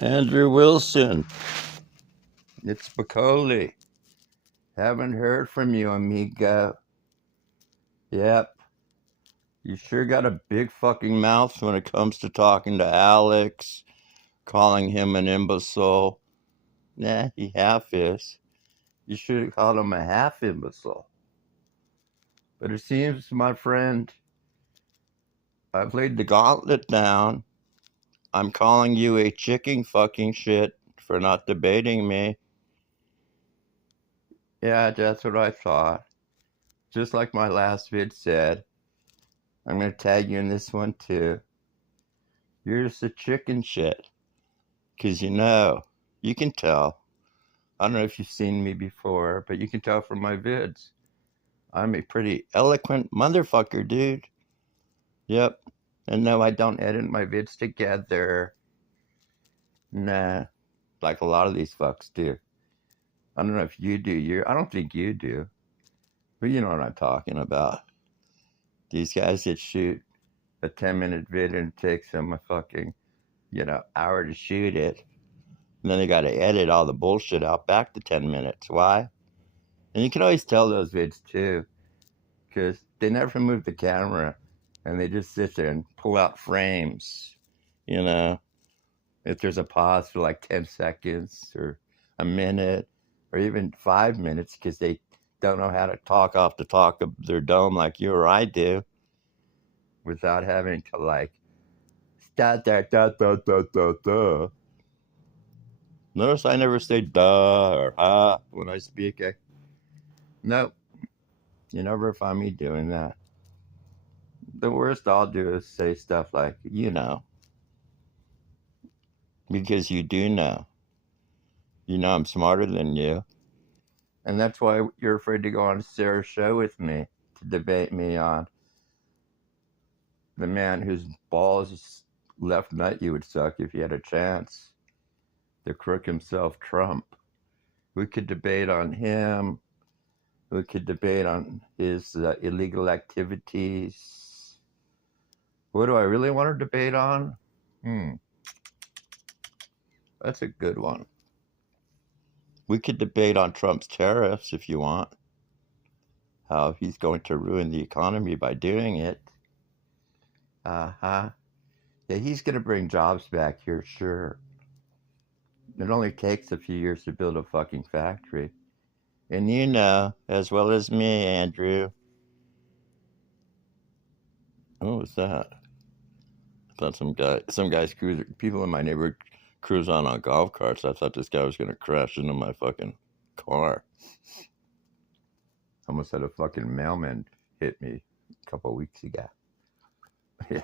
Andrew Wilson, it's Spicoli. Haven't heard from you, amigo. Yep, you sure got a big fucking mouth when it comes to talking to Alex, calling him an imbecile. Nah, he half is. You should have called him a half imbecile. But it seems, my friend, I've laid the gauntlet down. I'm calling you a chicken fucking shit for not debating me. Yeah, that's what I thought. Just like my last vid said, I'm going to tag you in this one too. You're just a chicken shit. Because you can tell. I don't know if you've seen me before, but you can tell from my vids. I'm a pretty eloquent motherfucker, dude. Yep. And no, I don't edit my vids together. Nah. Like a lot of these fucks do. I don't know if you do. I don't think you do. But you know what I'm talking about. These guys that shoot a 10-minute vid and it takes them a fucking, hour to shoot it. And then they got to edit all the bullshit out back to 10 minutes. Why? And you can always tell those vids too, because they never move the camera and they just sit there and pull out frames. If there's a pause for like 10 seconds or a minute or even 5 minutes because they don't know how to talk off the top of their dome like you or I do without having to like start that da. Notice I never say duh or ha when I speak. Nope. You never find me doing that. The worst I'll do is say stuff like, because you do know. I'm smarter than you. And that's why you're afraid to go on Sarah's show with me to debate me on the man whose balls left nut you would suck if you had a chance. The crook himself, Trump. We could debate on him. We could debate on his illegal activities. What do I really want to debate on? That's a good one. We could debate on Trump's tariffs if you want. How he's going to ruin the economy by doing it. Yeah, he's going to bring jobs back here, sure. It only takes a few years to build a fucking factory. And you know, as well as me, Andrew. What was that? I thought some guys people in my neighborhood cruise on golf carts. I thought this guy was going to crash into my fucking car. Almost had a fucking mailman hit me a couple of weeks ago. Yeah,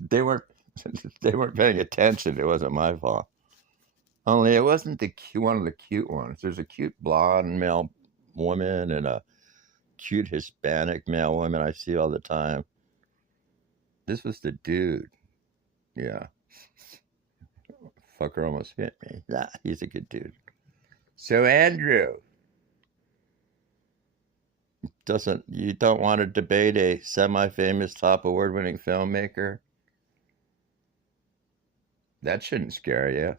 they weren't paying attention. It wasn't my fault. Only it wasn't one of the cute ones. There's a cute blonde male woman and a cute Hispanic male woman I see all the time. This was the dude. Yeah. Fucker almost hit me. Nah, he's a good dude. So Andrew, you don't want to debate a semi-famous top award-winning filmmaker? That shouldn't scare you.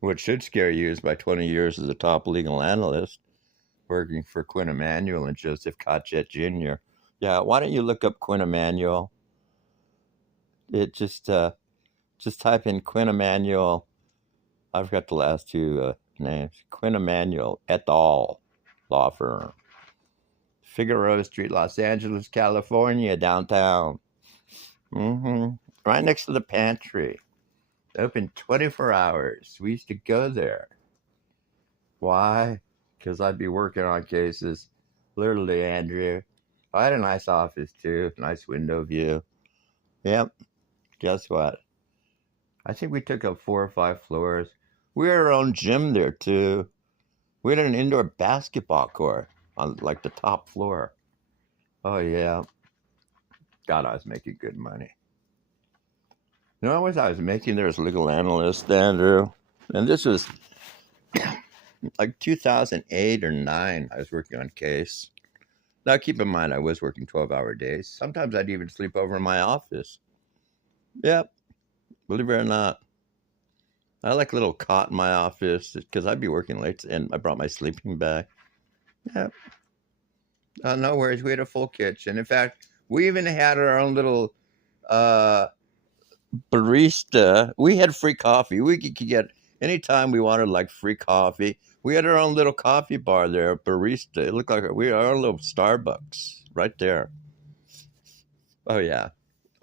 What should scare you is my 20 years as a top legal analyst working for Quinn Emanuel and Joseph Cotchett Jr. Yeah, why don't you look up Quinn Emanuel? It just type in Quinn Emanuel. I forgot the last two names. Quinn Emanuel et al. Law firm. Figueroa Street, Los Angeles, California, downtown. Right next to the pantry. Open 24 hours. We used to go there. Why? Because I'd be working on cases. Literally, Andrew. I had a nice office too. Nice window view. Yep. Guess what? I think we took up 4 or 5 floors. We had our own gym there too. We had an indoor basketball court on like the top floor. Oh yeah. God, I was making good money. You know what I was making there as legal analyst, Andrew? And this was like 2008 or 9. I was working on case. Now keep in mind I was working 12-hour days. Sometimes I'd even sleep over in my office. Yep. Believe it or not. I like a little cot in my office because I'd be working late, and I brought my sleeping bag. Yeah. No worries. We had a full kitchen. In fact, we even had our own little uh, barista. We had free coffee. We could get anytime we wanted, like free coffee. We had our own little coffee bar there, barista. It looked like we our little Starbucks right there. Oh yeah.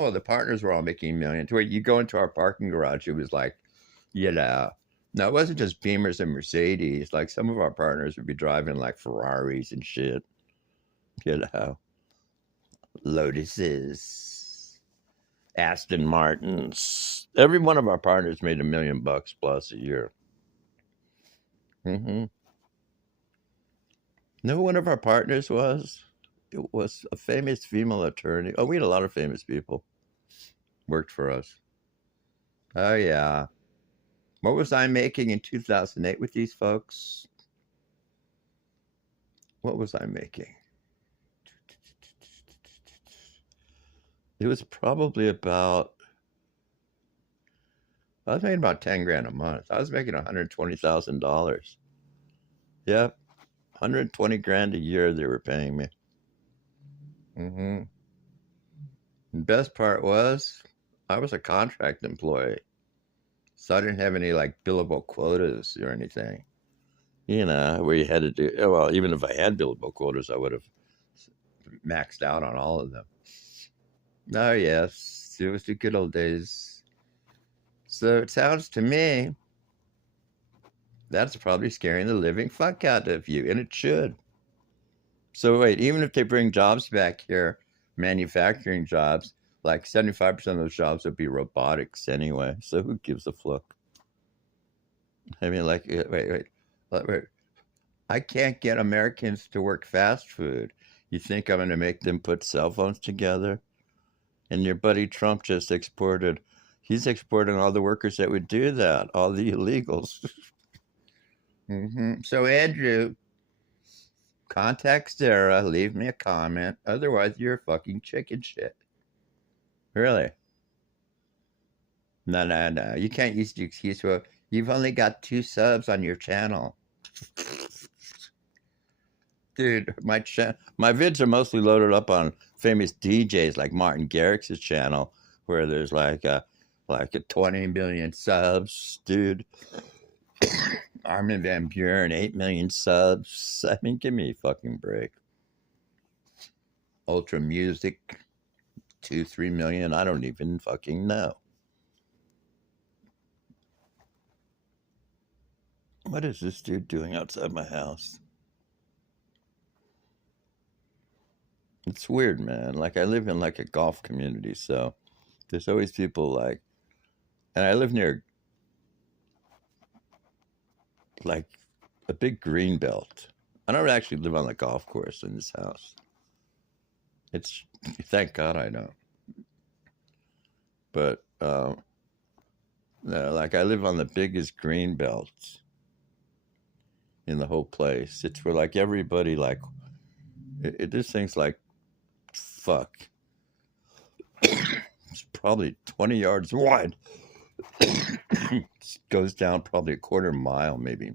Oh, the partners were all making millions. Wait, you go into our parking garage, it was like, no, it wasn't just Beamers and Mercedes. Like some of our partners would be driving like Ferraris and shit. Lotuses, Aston Martins. Every one of our partners made $1 million plus a year. Mm-hmm. No one of our partners was. It was a famous female attorney. Oh, we had a lot of famous people worked for us. Oh yeah. What was I making in 2008 with these folks? What was I making? It was probably about, I was making about 10 grand a month. I was making $120,000. Yep. 120 grand a year they were paying me. Mm-hmm. The best part was I was a contract employee. So I didn't have any like billable quotas or anything. Where you had to do, well, even if I had billable quotas, I would have maxed out on all of them. Oh, yes. It was the good old days. So it sounds to me that's probably scaring the living fuck out of you, and it should. So wait, even if they bring jobs back here, manufacturing jobs, like 75% of those jobs would be robotics anyway. So who gives a fuck? I mean, like, wait. I can't get Americans to work fast food. You think I'm going to make them put cell phones together? And your buddy Trump just he's exporting all the workers that would do that, all the illegals. Mm-hmm. So, Andrew, contact Sarah, leave me a comment. Otherwise, you're a fucking chicken shit. Really? No. You can't use the excuse, well, you've only got 2 subs on your channel. Dude, my vids are mostly loaded up on famous DJs like Martin Garrix's channel, where there's like a 20 million subs, dude. Armin van Buuren, 8 million subs. I mean, give me a fucking break. Ultra Music, 2-3 million. I don't even fucking know. What is this dude doing outside my house? It's weird, man. Like, I live in like a golf community, so there's always people like, and I live near like a big green belt. I don't actually live on the golf course in this house. It's, thank God I don't. But no, like I live on the biggest green belt in the whole place. It's where like everybody like this thing's like fuck. It's probably 20 yards wide. It goes down probably a quarter mile maybe.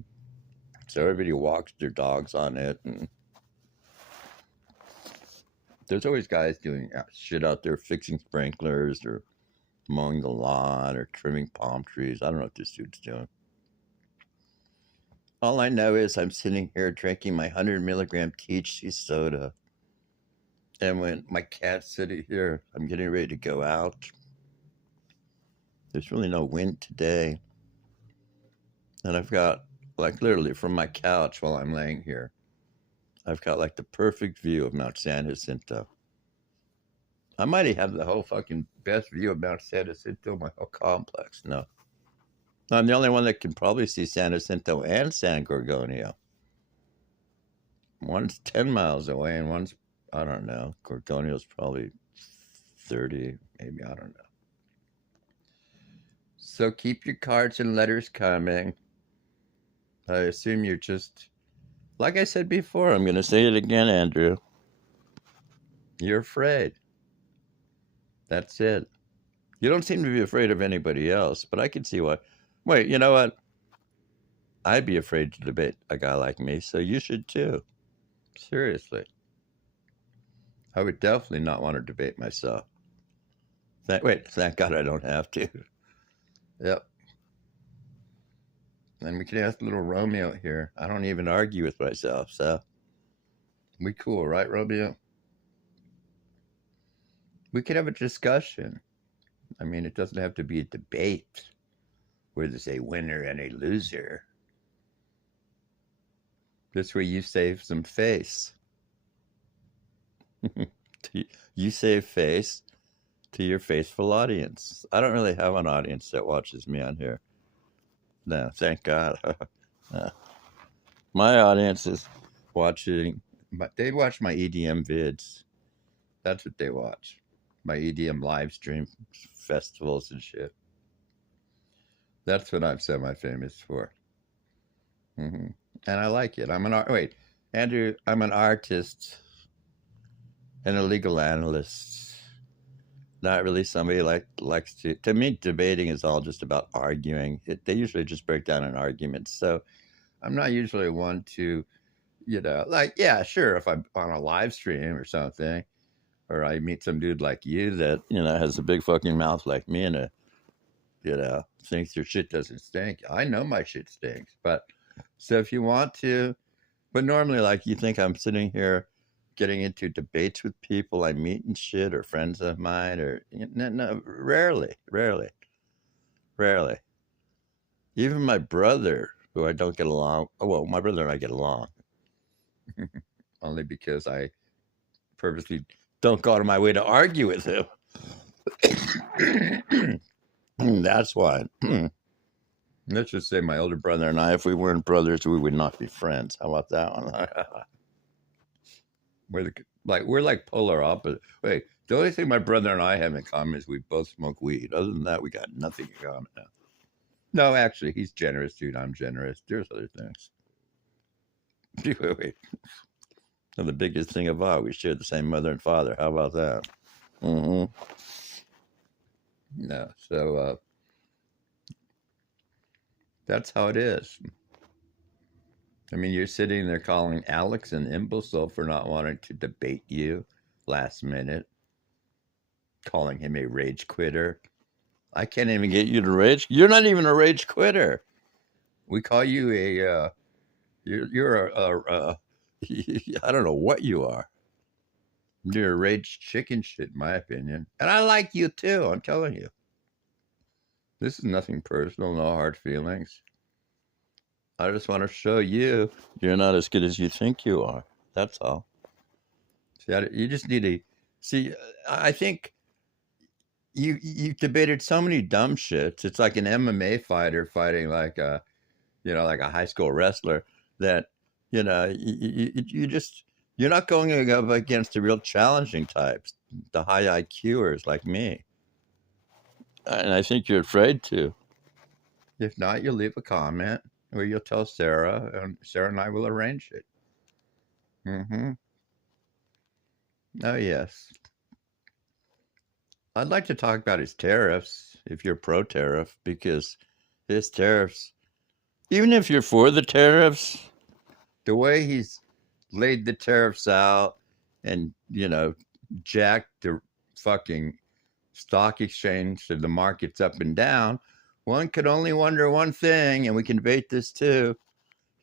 So everybody walks their dogs on it, and there's always guys doing shit out there, fixing sprinklers or mowing the lawn or trimming palm trees. I don't know what this dude's doing. All I know is I'm sitting here drinking my 100 milligram THC soda. And when my cat's sitting here, I'm getting ready to go out. There's really no wind today. And I've got, like, literally from my couch while I'm laying here, I've got, like, the perfect view of Mount San Jacinto. I might have the whole fucking best view of Mount San Jacinto, my whole complex. No. I'm the only one that can probably see San Jacinto and San Gorgonio. One's 10 miles away, and one's, I don't know, Gorgonio's probably 30, maybe, I don't know. So keep your cards and letters coming. I assume you're just, like I said before, I'm going to say it again, Andrew. You're afraid. That's it. You don't seem to be afraid of anybody else, but I can see why. Wait, you know what? I'd be afraid to debate a guy like me, so you should too. Seriously. I would definitely not want to debate myself. Thank God I don't have to. Yep. And we can ask little Romeo here. I don't even argue with myself, so we cool, right, Romeo? We could have a discussion. I mean, it doesn't have to be a debate where there's a winner and a loser. This way you save some face. You save face to your faithful audience. I don't really have an audience that watches me on here. No, thank God. My audience is watching, but they watch my EDM vids. That's what they watch. My EDM live stream festivals and shit. That's what I'm semi-famous for. Mm-hmm. And I like it. Andrew, I'm an artist and a legal analyst. Not really somebody likes to. To me, debating is all just about arguing. They usually just break down an argument. So I'm not usually one to, yeah, sure, if I'm on a live stream or something, or I meet some dude like you that, has a big fucking mouth like me and thinks your shit doesn't stink. I know my shit stinks. But so if you want to, but normally, like, you think I'm sitting here getting into debates with people I meet and shit, or friends of mine, or no, rarely. Even my brother, who I don't get along. Well, my brother and I get along, only because I purposely don't go out of my way to argue with him. That's why. Let's just say my older brother and I, if we weren't brothers, we would not be friends. How about that one? We're like polar opposite. Wait, the only thing my brother and I have in common is we both smoke weed. Other than that, we got nothing in common. No, actually, he's generous, dude. I'm generous. There's other things. Wait. And the biggest thing of all, we share the same mother and father. How about that? Mm-hmm. No, so that's how it is. I mean, you're sitting there calling Alex an imbecile for not wanting to debate you last minute, calling him a rage quitter. I can't even get you to rage. You're not even a rage quitter. We call you you're I don't know what you are. You're a rage chicken shit, in my opinion. And I like you too, I'm telling you. This is nothing personal, no hard feelings. I just want to show you you're not as good as you think you are. That's all. See, you just need to see. I think you debated so many dumb shits. It's like an MMA fighter fighting like like a high school wrestler. That you're not going up against the real challenging types, the high IQers like me. And I think you're afraid to. If not, you'll leave a comment or you'll tell Sarah, and Sarah and I will arrange it. Mm-hmm. Oh, yes. I'd like to talk about his tariffs, if you're pro-tariff, because his tariffs, even if you're for the tariffs, the way he's laid the tariffs out and, jacked the fucking stock exchange so the market's up and down, one could only wonder one thing, and we can debate this too.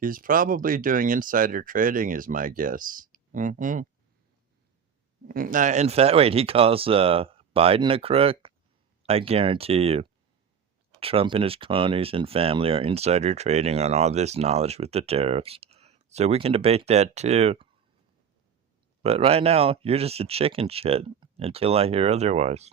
He's probably doing insider trading, is my guess. Mm-hmm. In fact, wait, he calls Biden a crook? I guarantee you, Trump and his cronies and family are insider trading on all this knowledge with the tariffs. So we can debate that too. But right now, you're just a chicken shit until I hear otherwise.